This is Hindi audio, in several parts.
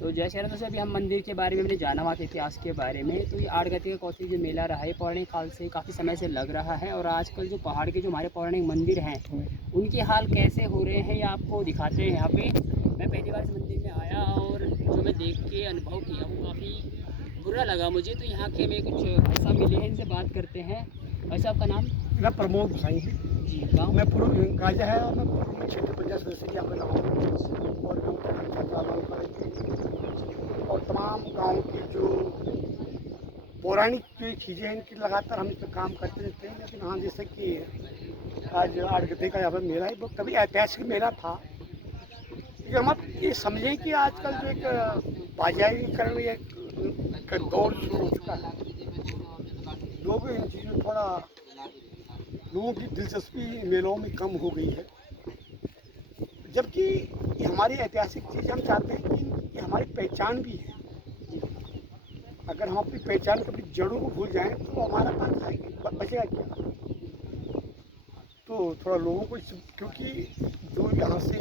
तो जय श्री राम दोस्तों, अभी हम मंदिर के बारे में हमने जाना हुआ इतिहास के बारे में। तो ये आड़गते का कौथी जो मेला रहा है पौराणिक काल से काफ़ी समय से लग रहा है, और आजकल जो पहाड़ के जो हमारे पौराणिक मंदिर हैं उनके हाल कैसे हो रहे हैं ये आपको दिखाते हैं। यहाँ पे मैं पहली बार इस मंदिर में आया और जो मैं देख के अनुभव किया वो काफ़ी बुरा लगा मुझे। तो यहाँ के हमें कुछ भाई साहब मिले हैं, इनसे बात करते हैं। भाई साहब का नाम? मेरा प्रमोद गोसाई है जी। गाँव? मैं पूर्व गाजा है और मैं पूर्व में क्षेत्र पंचायत सदस्य यहाँ पर रहा हूँ और गाँव का और तमाम गाँव की जो पौराणिक जो चीज़ें हैं इनकी लगातार हम इस पर काम करते रहते हैं। लेकिन हाँ, जैसे कि आज आड़गते का यहाँ पर मेला है, वो कभी ऐतिहासिक मेला था। लेकिन हम आप ये समझें कि आजकल जो एक बाजारीकरण या एक दौर शुरू हो चुका है, लोग इन चीज़ों में थोड़ा लोगों की दिलचस्पी मेलों में कम हो गई है, जबकि ये हमारी ऐतिहासिक चीज़ हम चाहते हैं कि ये हमारी पहचान भी है। अगर हम अपनी पहचान कभी जड़ों को भूल जाएं तो हमारा पास बचेगा क्या। तो थोड़ा लोगों को क्योंकि जो यहाँ से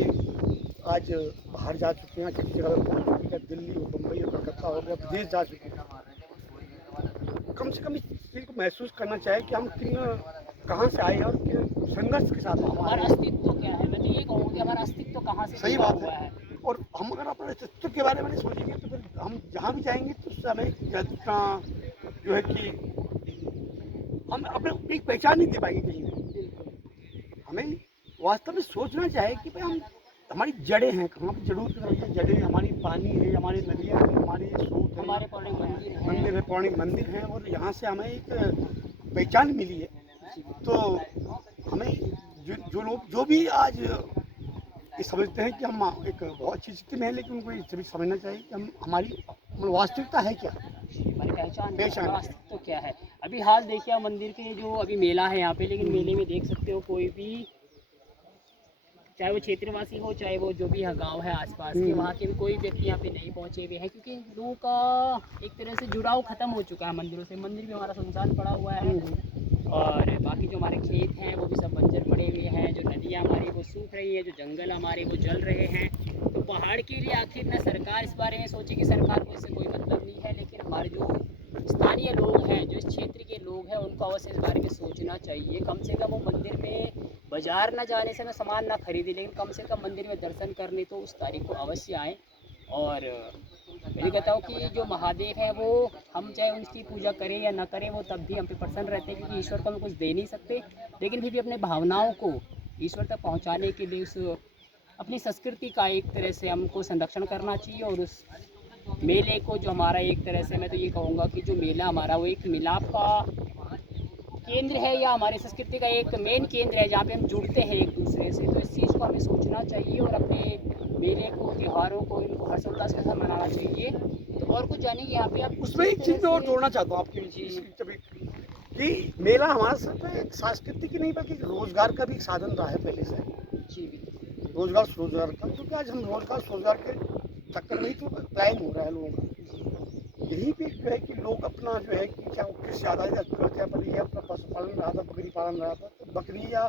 आज बाहर जा चुके हैं, किसी जगह पहुँच चुके हैं, दिल्ली हो, बम्बई हो, कलकत्ता हो गया, विदेश जा चुके हैं, कम से कम इस चीज़ को महसूस करना चाहिए कि हम कहाँ से आए और किन संघर्ष के साथ हमारा अस्तित्व क्या है। मैं तो ये कहूँगा कि हमारा अस्तित्व कहाँ से सही जुड़ा बात हुआ है। और हम अगर अपने अस्तित्व के बारे में नहीं सोचेंगे तो फिर हम जहाँ भी जाएंगे तो उस समय जितना जो है कि हम अपने एक पहचान नहीं दे पाएंगे कहीं भी। हमें वास्तव में सोचना चाहिए कि भाई हम हमारी जड़ें हैं, कहाँ पर जड़ों की तरफ जड़ें हमारी पानी है, हमारी नदियाँ हैं, हमारे स्रोत हैं, हमारे पौराणिक मंदिर है, पौराणिक मंदिर हैं, और यहाँ से हमें एक पहचान मिली है। तो हमें जो लोग जो भी आज ये समझते हैं कि हम एक बहुत अच्छी स्थिति में है, लेकिन उनको ये सभी समझना चाहिए कि हम हमारी वास्तविकता है क्या, हमारी पहचान पहचान हमारा अस्तित्व क्या है। अभी हाल देखिए आप मंदिर के जो अभी मेला है यहाँ पे, लेकिन मेले में देख सकते हो कोई भी, चाहे वो क्षेत्रवासी हो चाहे वो जो भी गांव है आसपास के, वहाँ के भी कोई व्यक्ति यहाँ पे नहीं पहुँचे हुए हैं, क्योंकि लोगों का एक तरह से जुड़ाव खत्म हो चुका है मंदिरों से। मंदिर भी हमारा सुनसान पड़ा हुआ है, और बाकी जो हमारे खेत हैं वो भी सब बंजर पड़े हुए हैं, जो नदियाँ हमारी वो सूख रही है, जो जंगल हमारे वो जल रहे हैं। तो पहाड़ के लिए आखिर न सरकार इस बारे में सोचे कि सरकार को इससे कोई मतलब नहीं है, लेकिन हमारे जो स्थानीय लोग हैं, जो इस क्षेत्र के लोग हैं, उनको अवश्य इस बारे में सोचना चाहिए। कम से कम वो मंदिर में बाजार न जाने से मैं सामान ना खरीदे, लेकिन कम से कम मंदिर में दर्शन करने तो उस तारीख को अवश्य आएँ। और मैं कहता हूँ कि जो महादेव हैं वो, हम चाहे उनकी पूजा करें या ना करें, वो तब भी हम पे प्रसन्न रहते हैं, क्योंकि ईश्वर को हम कुछ दे नहीं सकते, लेकिन फिर भी अपने भावनाओं को ईश्वर तक पहुँचाने के लिए उस अपनी संस्कृति का एक तरह से हमको संरक्षण करना चाहिए। और उस मेले को जो हमारा एक तरह से, मैं तो ये कहूँगा कि जो मेला हमारा वो एक मिलाप का केंद्र है, या हमारी संस्कृति का एक मेन केंद्र है जहाँ पे हम जुड़ते हैं एक दूसरे से। तो इस चीज़ को हमें सोचना चाहिए और अपने मेले को, त्योहारों को, इनको हर्षोल्लास के साथ मनाना चाहिए। तो और कुछ जानिए यहाँ पे आप उसमें एक चीज़ मैं और जोड़ना चाहता हूँ आपकी चीज़ कि मेला हमारा सिर्फ एक सांस्कृतिक ही नहीं बल्कि रोजगार का भी एक साधन रहा है पहले से। जी, रोजगार का, क्योंकि आज हम रोजगार के चक्कर में ही तो क्राइम हो रहा है लोगों का। यही पे जो है कि लोग अपना जो है कि क्या कृषि आधारित क्या बनी है, अपना पशुपालन रहा था, बकरी पालन रहा था, तो बकरी या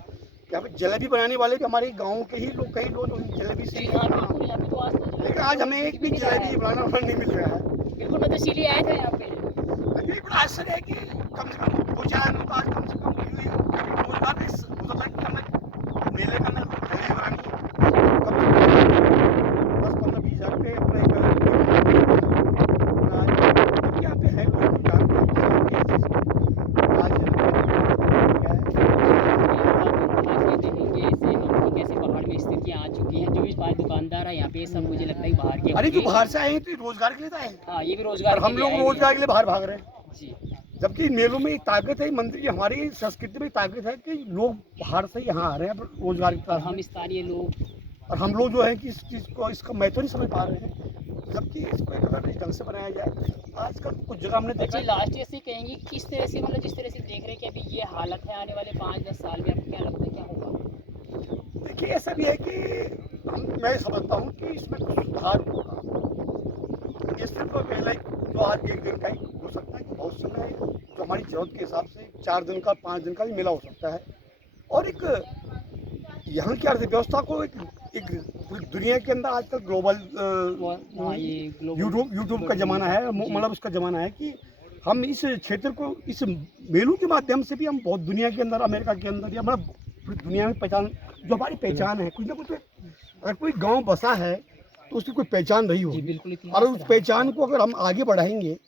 क्या जलेबी बनाने वाले भी हमारे गाँव के ही लोग, कई लोग जलेबी से, लेकिन आज हमें एक भी जलेबी बनाना नहीं मिल रहा है। बिल्कुल, मैं तो इसीलिए आया था यहाँ पे। अभी बड़ा आश्चर्य है कि कम से कम 2-4 लोग आज कम से कम रोजगार होता था कि हमें मेले का हमें जलेबी बनानी है, कम से कम 10-15-20 हज़ार रुपये अपने यहाँ पे है लोग जानते हैं आज देखेंगे इससे हम कैसे पहाड़ में स्थितियाँ आ चुकी हैं। जो भी 5 दुकानदार है यहाँ पे, सब मुझे लगता है बाहर के अरे जो होंगे। बाहर से आए हैं तो रोजगार के लिए तो आए हैं। हाँ, ये भी रोजगार और हम लोग रोजगार के लिए बाहर भाग रहे हैं। जी, जबकि मेलों में एक ताकत है, मंदिर की हमारी संस्कृति में ताकत है कि लोग बाहर से यहाँ आ रहे हैं रोजगार की तरफ। हम स्थानीय लोग, और हम लोग जो है कि इस चीज़ को, इसका महत्व नहीं समझ पा रहे हैं, जबकि इसको एक अगर ढंग से बनाया जाए। आजकल कुछ जगह हमने देखा जी, लास्ट ऐसे कहेंगे किस तरह से, मतलब जिस तरह से देख रहे हैं कि अभी ये हालत है, आने वाले 5-10 साल में आपको क्या लगता है क्या होगा? देखिए ऐसा भी है कि मैं समझता हूँ कि इसमें कुछ सुधार होगा। ये सिर्फ मेला जो आज एक दिन का ही हो सकता है कि बहुत समय जो हमारी जरूरत के हिसाब से 4 दिन का, 5 दिन का भी मेला हो सकता है। और एक यहाँ की अर्थव्यवस्था को एक पूरी दुनिया के अंदर आजकल ग्लोबल हाँ, ये ग्लोबल यूट्यूब का ज़माना है, मतलब उसका ज़माना है कि हम इस क्षेत्र को इस मेलों के माध्यम से भी हम बहुत दुनिया के अंदर, अमेरिका के अंदर या मतलब पूरी दुनिया में पहचान, जो हमारी पहचान है, कुछ ना कुछ अगर कोई गांव बसा है तो उसकी कोई पहचान रही जी होगी, बिल्कुल और उस पहचान को अगर हम आगे बढ़ाएंगे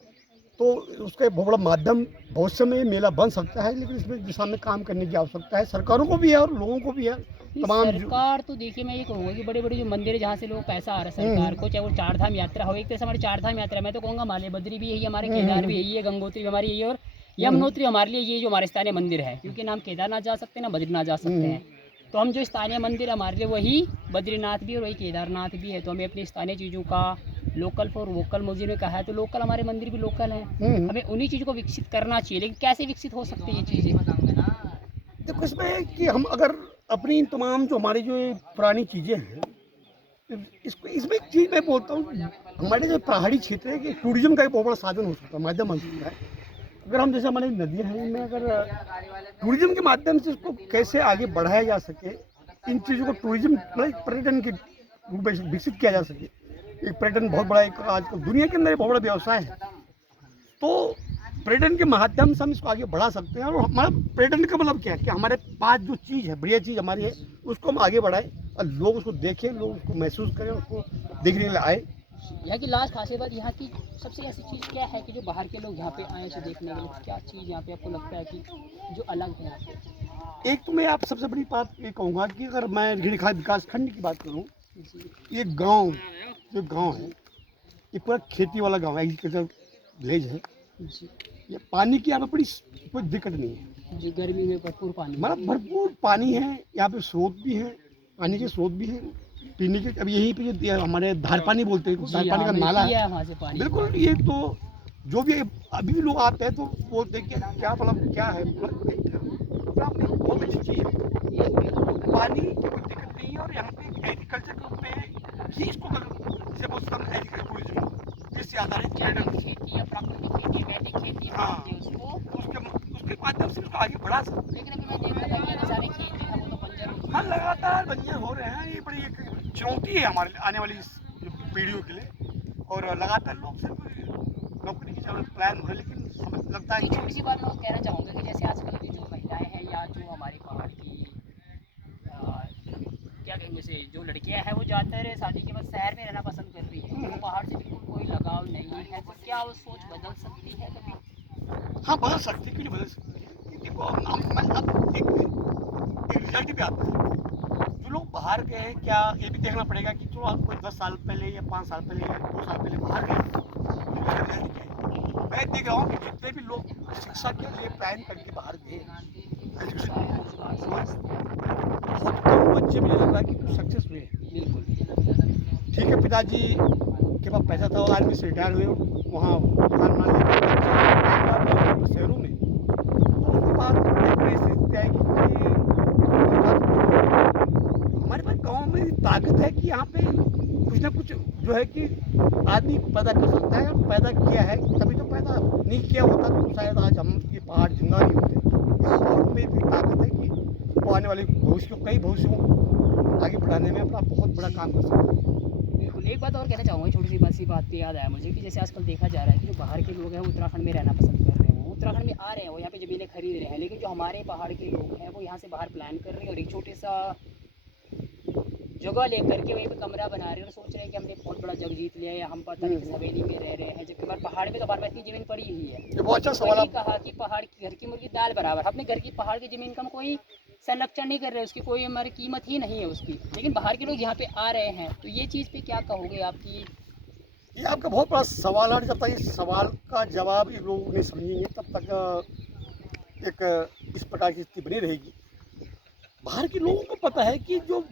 तो उसका एक बहुत बड़ा माध्यम भविष्य में मेला बन सकता है। लेकिन इसमें दिशा में काम करने की आवश्यकता है, सरकारों को भी है और लोगों को भी है। तमाम सरकार तो देखिए, मैं ये कहूँगा कि बड़े बड़े जो मंदिर है जहाँ से लोग पैसा आ रहा है सरकार को, चाहे वो चार धाम यात्रा हो, एक तरह से हमारी चार धाम यात्रा, मैं तो कहूँगा माले बद्री भी यही, हमारे केदार भी यही है, गंगोत्री भी हमारी यही है, और यमुनोत्री हमारे लिए ये जो हमारे स्थानीय मंदिर है, क्योंकि ना हम केदारनाथ जा सकते हैं ना बद्रीनाथ जा सकते हैं। तो हम जो स्थानीय मंदिर है हमारे लिए वही बद्रीनाथ भी और वही केदारनाथ भी है। तो हमें अपनी स्थानीय चीज़ों का, लोकल फॉर वोकल मुझे ने कहा है, तो लोकल हमारे मंदिर भी लोकल हैं, हमें उन्हीं चीज़ों को विकसित करना चाहिए। लेकिन कैसे विकसित हो सकती है ये चीज़ें? देखो इसमें है कि हम अगर अपनी तमाम जो हमारी जो ये पुरानी चीज़ें हैं, इसको इसमें एक चीज़ मैं बोलता हूँ, हमारे जो पहाड़ी क्षेत्र है कि टूरिज्म का एक बहुत बड़ा साधन हो सकता है, माध्यम बन सकता है। अगर हम जैसे हमारी नदियाँ हैं, इनमें अगर टूरिज्म के माध्यम से इसको कैसे आगे बढ़ाया जा सके, इन चीज़ों को टूरिज्म मतलब पर्यटन के रूप में विकसित किया जा सके। एक पर्यटन बहुत बड़ा, एक आजकल दुनिया के अंदर एक बहुत बड़ा व्यवसाय है, तो पर्यटन के माध्यम से हम इसको आगे बढ़ा सकते हैं। और हमारा पर्यटन का मतलब क्या है कि हमारे पास जो चीज़ है, बढ़िया चीज़ हमारी है, उसको हम आगे बढ़ाएं और लोग उसको देखें, लोग उसको महसूस करें, उसको देखने के लिए आए। यहाँ की लास्ट खासियत बात, यहाँ की सबसे ऐसी चीज़ क्या है कि जो बाहर के लोग यहाँ पे आए इसे देखने के लिए, क्या चीज़ यहाँ पे आपको लगता है कि जो अलग है यहाँ पे? एक तो मैं आप सबसे बड़ी बात ये कहूँगा कि अगर मैं गिरिखात विकास खंड की बात करूँ, ये गांव जो गांव है, ये पूरा खेती वाला गांव है, एग्रीकल्चर विलेज है। ये पानी की यहाँ पे बड़ी कोई दिक्कत नहीं है जी, गर्मी में भरपूर पानी, मतलब भरपूर पानी है यहाँ पे, स्रोत भी है, पानी के स्रोत भी हैं पीने के। अब यहीं पे जो हमारे धार पानी बोलते हैं, धार पानी का नाला है वहाँ से पानी बिल्कुल। ये तो जो भी अभी भी लोग आते हैं तो बोलते हैं कि क्या मतलब क्या है, बहुत अच्छी चीज़ है, पानी की कोई दिक्कत नहीं है। और यहाँ पे एग्रीकल्चर के रूप में ही इसको जैसे बहुत सारा एग्रीकल्चर टूरिज्म जिससे आधारित खेती या प्राकृतिक खेती, वैदिक खेती बोलते हैं उसको, उसके माध्यम से उसको आगे बढ़ा सकते हैं। लेकिन अभी मैं देख रहा था सारे खेत जो था वो तो बंजर हो चुके हाँ, लगातार बंजर हो रहे हैं। ये बड़ी एक चुनौती है हमारे आने वाली पीढ़ियों के लिए, और लगातार लोग सिर्फ नौकरी की जरूरत प्लान हो रहे, लेकिन समझ लगता है हैं। छोटी सी बात मैं कहना चाहूँगा कि जैसे आजकल की जो महिलाएं हैं या जो हमारे पहाड़ की क्या कहेंगे, जैसे जो लड़कियां हैं वो ज़्यादातर शादी के बाद शहर में रहना पसंद कर रही है, तो पहाड़ से बिल्कुल कोई लगाव नहीं है, तो क्या वो सोच बदल सकती है कभी? हाँ बदल सकती है, क्यों नहीं बदल सकती है। देखो अब एक रिजल्ट भी आता है, जो लोग बाहर गए हैं, क्या ये भी देखना पड़ेगा कि जो आप कोई 10 साल पहले या 5 साल पहले या 2 साल पहले बाहर गए, तो उसका रिजल्ट क्या है। मैं देख रहा हूँ कि जितने भी लोग शिक्षा के लिए प्लान करके बाहर गए, बहुत कम बच्चे मुझे लग रहा है कि सक्सेस हुए हैं। बिल्कुल ठीक है, पिताजी के पास पैसा था, वो आर्मी से रिटायर हुए, वहाँ दुकान मान लेकर शहरों में, तो उसके बाद एक परिस्थिति आएगी कि हमारे पास गाँव में ताकत है कि यहाँ पे कुछ ना कुछ जो है कि आदमी पैदा कर सकता है, और पैदा किया है, तभी तो पैदा नहीं किया होता तो शायद आज हम ये पहाड़ जिंदा नहीं होते। इस पहाड़ में भी ताकत है कि वो आने वाले भविष्य को, कई भविष्यों को आगे बढ़ाने में अपना बहुत बड़ा काम कर सकते हैं। बिल्कुल। एक बात और कहना चाहूँगा, छोटी सी बात पे याद आया मुझे कि जैसे आजकल देखा जा रहा है कि जो बाहर के लोग हैं वो उत्तराखंड में रहना पसंद कर रहे हैं, वो उत्तराखंड में आ रहे हैं, वो यहाँ पे ज़मीनें खरीद रहे हैं, लेकिन जो हमारे पहाड़ के लोग हैं वो यहाँ से बाहर प्लान कर रहे हैं और एक छोटे सा जगह लेकर के वहीं पे कमरा बना रहे हैं और सोच रहे हैं कि हमने बहुत बड़ा जग जीत लिया है, हम पता नहीं किस हवेली में रह रहे हैं, जबकि हमारे पहाड़ में तो हमारे पास इतनी ज़मीन पड़ी हुई है। ये बहुत अच्छा सवाल वही कहा कि पहाड़ की घर की मुर्गी दाल बराबर, अपने घर की पहाड़ की ज़मीन का हम कोई संरक्षण नहीं कर रहे, उसकी कोई हमारी कीमत ही नहीं है उसकी, लेकिन बाहर के लोग यहाँ पे आ रहे हैं, तो ये चीज़ पे क्या कहोगे आपकी? ये आपका बहुत बड़ा सवाल है। जब तक इस सवाल का जवाब ये लोग नहीं समझेंगे तब तक एक इस प्रकार की स्थिति बनी रहेगी। बाहर के लोगों को पता है कि जो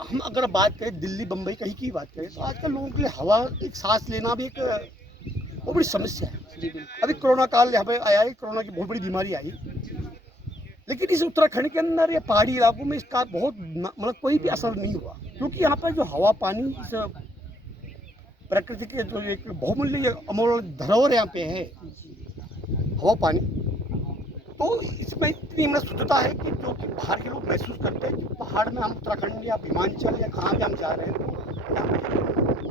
हम अगर बात करें दिल्ली बम्बई कहीं की बात करें, तो आजकल लोगों के लिए हवा, एक सांस लेना भी एक बहुत बड़ी समस्या है। अभी कोरोना काल यहाँ पे आया है, कोरोना की बहुत बड़ी बीमारी आई, लेकिन इस उत्तराखंड के अंदर या पहाड़ी इलाकों में इसका बहुत मतलब कोई भी असर नहीं हुआ, क्योंकि यहाँ पर जो हवा पानी, इस प्रकृति के जो एक बहुमूल्य अमूल्य धरोहर यहाँ पे है, हवा पानी, तो इसमें इतनी मतलब शुद्धता है कि जो कि बाहर के लोग महसूस करते हैं कि पहाड़ में हम उत्तराखंड या विमानचल या कहाँ भी हम जा रहे हैं तो यहाँ पे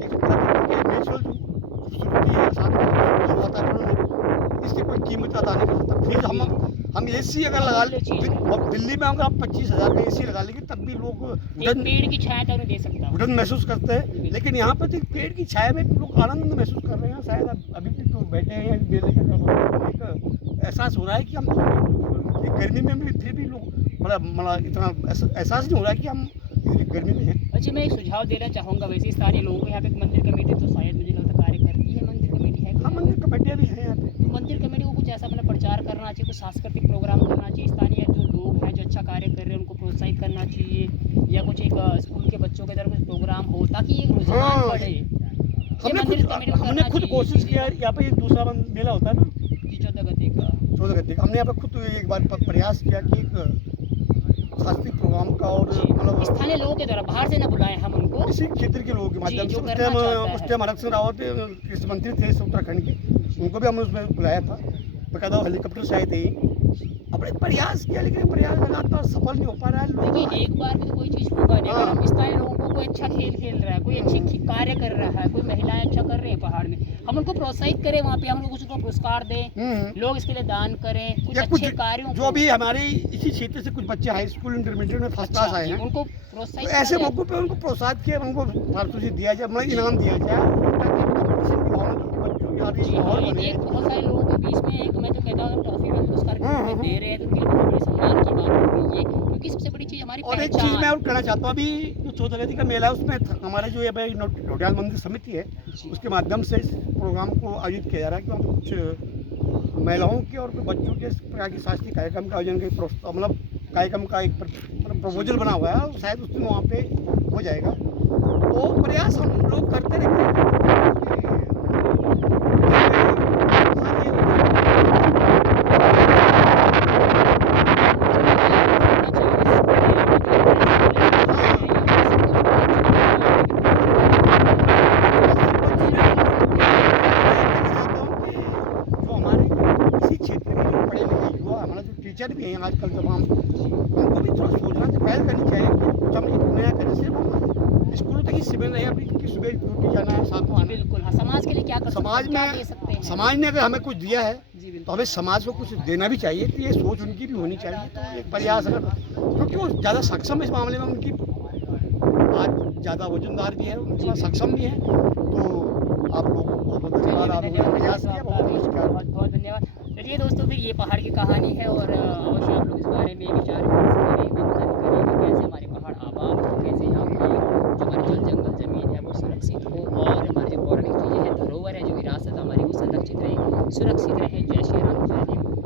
एक नेचुरल जो खूबसूरती है साथ में जो वातावरण है इसकी कोई कीमत अदा नहीं कर सकता। फिर हम एसी अगर लगा ले, अब दिल्ली में अगर आप 25,000 का एसी लगा लेंगे तब भी लोग एक पेड़ की छाया तो नहीं दे सकता। घुटन महसूस करते हैं, लेकिन यहाँ पर तो एक पेड़ की छाया में भी लोग आनंद महसूस कर रहे हैं। शायद अभी भी जो बैठे हैं मेले के एक एहसास हो रहा है कि हम गर्मी में भी फिर भी लोग मतलब इतना एहसास नहीं हो रहा है कि हम इतनी गर्मी में हैं। अच्छा, मैं एक सुझाव देना चाहूँगा। वैसे स्थानीय लोगों को यहाँ पे मंदिर कमेटी तो शायद मुझे लगता कार्य करती है, मंदिर कमेटी है। हाँ, मंदिर कमेटियाँ भी हैं यहाँ पे। तो मंदिर कमेटी को कुछ ऐसा मतलब प्रचार करना चाहिए, कुछ सांस्कृतिक प्रोग्राम करना चाहिए, स्थानीय जो लोग हैं जो अच्छा कार्य कर रहे हैं उनको प्रोत्साहित करना चाहिए, या कुछ एक स्कूल के बच्चों के तरफ कुछ प्रोग्राम हो ताकि एक रुझान बढ़े। हमने खुद कोशिश किया। यहाँ पे एक दूसरा मेला होता है ना जी, 14 गते का। 14 गते का हमने यहाँ पे खुद एक बार प्रयास किया कि एक सांस्कृतिक प्रोग्राम का और मतलब स्थानीय लोगों के द्वारा बाहर से न बुलाएं हम उनको, इसी क्षेत्र के लोगों के माध्यम से। उस टाइम हरक सिंह रावत कृषि मंत्री थे उत्तराखंड के, उनको भी हमने उसमें बुलाया था, बकायदा हेलीकॉप्टर से आए थे। अपने प्रयास किया लेकिन प्रयास लगातार सफल नहीं हो पा रहा है। देखिए, एक बार में तो कोई चीज़ होगा नहीं। अगर हम स्थानीय लोगों को कोई अच्छा खेल रहा है, कोई अच्छी कार्य कर रहा है, कोई महिलाएं अच्छा कर रही हैं पहाड़ में, हम उनको प्रोत्साहित करें, वहाँ पे हम लोग उसको पुरस्कार दें, लोग इसके लिए दान करें, कुछ अच्छे कार्यों जो भी हमारे इसी क्षेत्र से कुछ बच्चे हाई स्कूल इंटरमीडिएट में फर्स्ट क्लास आए हैं, उनको तो प्रोत्साहित ऐसे मौकों पे उनको प्रोत्साहित किया, उनको पारितोषिक दिया जाए, मतलब इनाम दिया जाए ताकि कंपटीशन की भावना जो बच्चों की आ रही है माहौल बने। एक बहुत सारे लोगों के बीच में एक मैं तो कहता हूँ ट्रॉफी में पुरस्कार दे रहे हैं तो उनके लिए बहुत बड़े सम्मान की बात होगी ये, क्योंकि सबसे बड़ी चीज़ हमारी और एक चीज़ मैं और कहना चाहता हूँ, अभी जो 14 गते का मेला है उसमें हमारे जो ये नोटियाल मंदिर समिति है उसके माध्यम से इस प्रोग्राम को आयोजित किया जा रहा है कि वहाँ पर कुछ महिलाओं के और बच्चों के इस प्रकार की सांस्कृतिक कार्यक्रम का आयोजन का मतलब कार्यक्रम का एक प्रपोजल बना हुआ है, शायद उस दिन वहाँ पे हो जाएगा। तो प्रयास हम लोग करते रहते हैं। टीचर भी हैं आजकल तमाम, उनको भी थोड़ा सोचना चाहिए, पहल करनी चाहिए कि हम एक नया करें। सिर्फ हम स्कूलों तक ही सीमित नहीं अपनी कि सुबह ड्यूटी जाना है, साथ में बिल्कुल। हाँ, समाज के लिए क्या कर समाज में समाज ने अगर हमें कुछ दिया है तो हमें समाज को कुछ देना भी चाहिए। तो ये सोच उनकी भी होनी चाहिए। तो एक प्रयास अगर, क्योंकि वो ज़्यादा सक्षम इस मामले में, उनकी आज ज़्यादा वजनदार भी है, उनके पास सक्षम भी है। तो आप लोगों को बहुत धन्यवाद, आप लोगों ने प्रयास किया, बहुत बहुत धन्यवाद। चलिए दोस्तों, फिर ये पहाड़ की कहानी है और अवश्य आप लोग इस बारे में विचार विमर्श करें, मंथन करें कि कैसे हमारे पहाड़ आबाद हो, कैसे यहाँ की जो हमारी जल जंगल ज़मीन है वो सुरक्षित हो और हमारी जो पौराणिक चीज़ें हैं, धरोहर है, जो विरासत हमारी वो संरक्षित रहे, सुरक्षित रहे। जय श्री राम, जय देव।